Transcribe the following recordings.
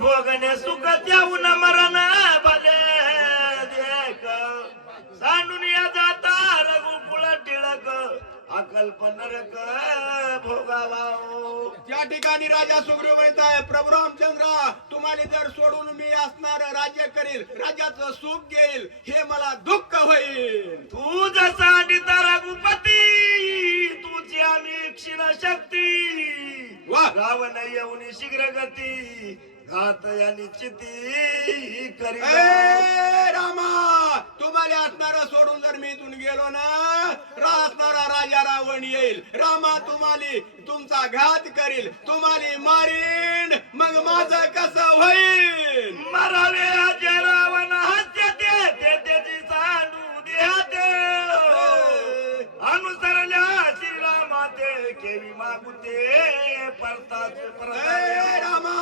भोगणे सुख त्याहून मरण भले देख सांडून या जाता रघुकुळ टिळक अकल्प नरक भोगावा. त्या ठिकाणी राजा सुग्रीव म्हणताय, प्रभू रामचंद्र तुम्हाला जर सोडून मी असणार राज्य करील, राज्याचं सुख घेईल, हे मला दुःख होईल. तू जसा निता रघुपती तुझी आम्ही क्षीण शक्ती वा रावण येऊन शीघ्र गती घात या निश्चिती करी. रामा तुम्हाला असणारा सोडून जर मी इथून गेलो ना, असणारा राजा रावण येईल. रामा तुम्हाला तुमचा घात करील, तुम्हाला मारीन, मग माझं कसं होईल. मरावे अजय रावण हत्या ते त्याची सांडू देते अनुसरल्या श्रीरामाते केवी मागुते परताच रामा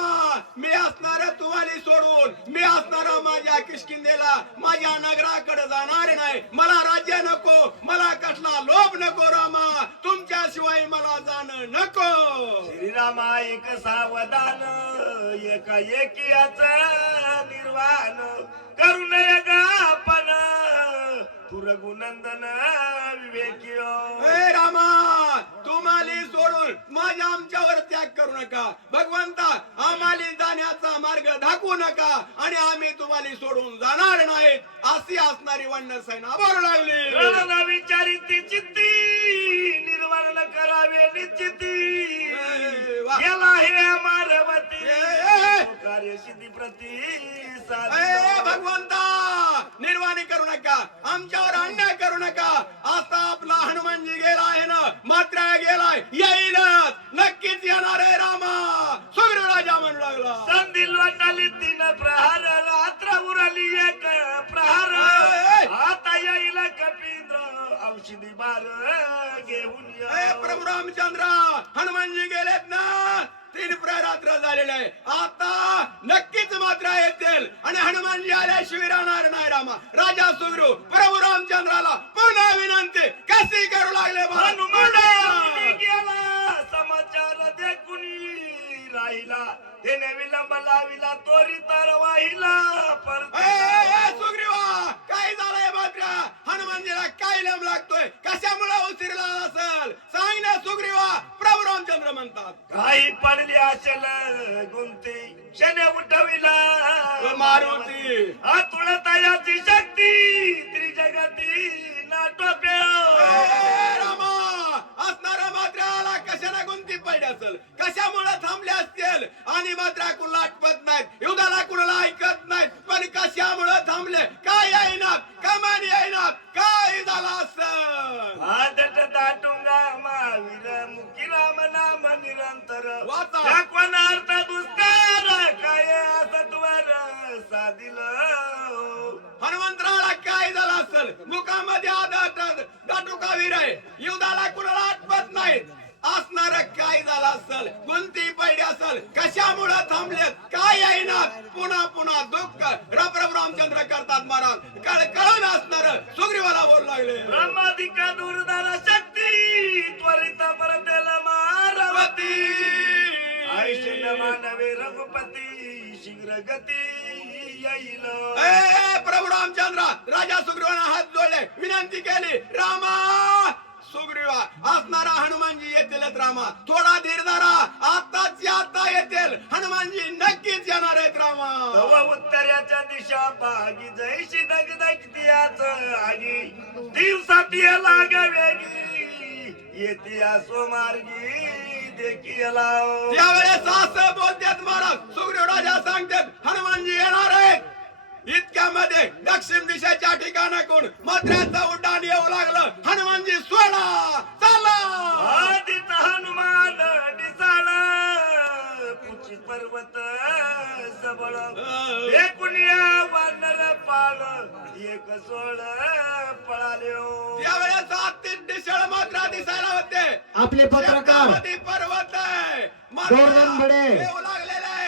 मी असणार तुम्हाला सोडून, मी असणारा माझ्या किष्किंधेला माझ्या नगराकडे जाणार नाही. मला राज्य नको, मला कसला लोभ नको. रामा तुमच्याशिवाय मला जाणं नको. श्रीरामा एक सावधान एका एकियाच निर्वाण करू नये ग आपण तू रघुनंदन विवेकी. रामा तुम्हाला सोडून माझ्या आमच्यावर त्याग करू नका. भगवंता आम्हाला जाण्याचा मार्ग दाखवू नका आणि आम्ही तुम्हाला सोडून जाणार नाहीत. अशी असणारी वंडर सेना बोलू लागली. विचारी ती चित्ती निर्वाण करावे निश्चिती गेला हे मारवती कार्य सिद्धी प्रती. भगवंता निर्वाणी करू नका, आमच्यावर अन्याय करू नका. आता आपला हनुमानजी गेला आहे ना, मात्र गेलाय, येईलच, नक्कीच येणार आहे. रामा सुग्रीव राजा म्हणू लागला. संधी लोटाली 3 प्रहार रात्र उरली 1 प्रहार आता येईल कपींद्र औषधी बार घेऊन प्रभू रामचंद्र हनुमानजी गेलेत ना, 3 प्ररात्र झालेले आहे. आता नक्कीच मात्र येतील आणि हनुमानजी आल्याशिवाय राहणार नाही. रामा राजा सुग्रीव प्रभू रामचंद्राला पुन्हा विनंती कशी करू लागले. हनुमान गेला समाचार देखून राहिला त्याने विलंब लाविला तोरी तर वाहिला सुग्रीवा काय झालंय मात्र हनुमानजीला काय लंब लागतोय, कशामुळे उशिरला असेल सांग ना सुग्रीवा. प्रभू रामचंद्र म्हणतात काही पडली असेल गुंती शने उठविला मारुती आतुळतायाची शक्ती त्रिजगती नाटोपे. रामा असणारा मात्राला कशाला गुंती पडली असेल, कशामुळे थांबले असतील आणि मात्र कुणाला आठवत नाहीत, युद्धाला कुणाला ऐकत नाहीत. पण कशामुळे थांबले, काय येईनात, कमान येईनात, काय झालं असं. आदट दाटुंगा महावीर मुखी राम नाम निरंतर वाचा. दाखवणार्थ दुस्तर काय असत्वर साधिल. हनुमंतराला काय झालं असेल, मुखामध्ये आदत दाटुका वीर आहे, युद्धाला कुणाला आठवत नाहीत. असणार काय झालं असेल, गुंती पडली असेल, कशामुळे थांबलेत, काय येईना. पुन्हा पुन्हा दुःख प्रभू रामचंद्र करतात महाराज. कळून असणार सुग्रीवाला बोलू लागले. ब्रह्माधिक दुर्धर शक्ती त्वरित परतेल मारवती आयुष्य मानवे रघुपती शीघ्र गती येईल. प्रभू रामचंद्र राजा सुग्रीवाला हात जोडले, विनंती केली. रामा सुग्रीवा असणारा हनुमानजी येतीलच. रामा थोडा धीर धरा, आताच आता येतील हनुमानजी, नक्कीच येणार आहेत. रामा तव उत्तराच्या दिशा पागी जैशी दगदगती याच आगी दिवसात ये लागवेगी येते असो मार्गी देखी लाव. त्यावेळेस असं बोलतात महाराज. सुग्रीव राजा सांगतात हनुमानजी येणार आहेत. इतक्यामध्ये दक्षिण दिशेच्या ठिकाणाकडून मद्राचं उड्डाण येऊ लागलं. हनुमानजी सोडा चला. आदित हनुमान दिसाळ पुची पर्वत सबळ एकुनिया वानर पाळ एक सोळ पळाले. त्यावेळेस आत्तीत दिशेला मात्र दिसायला होते. आपले पत्रकार पर्वत आहे गोवर्धन बडे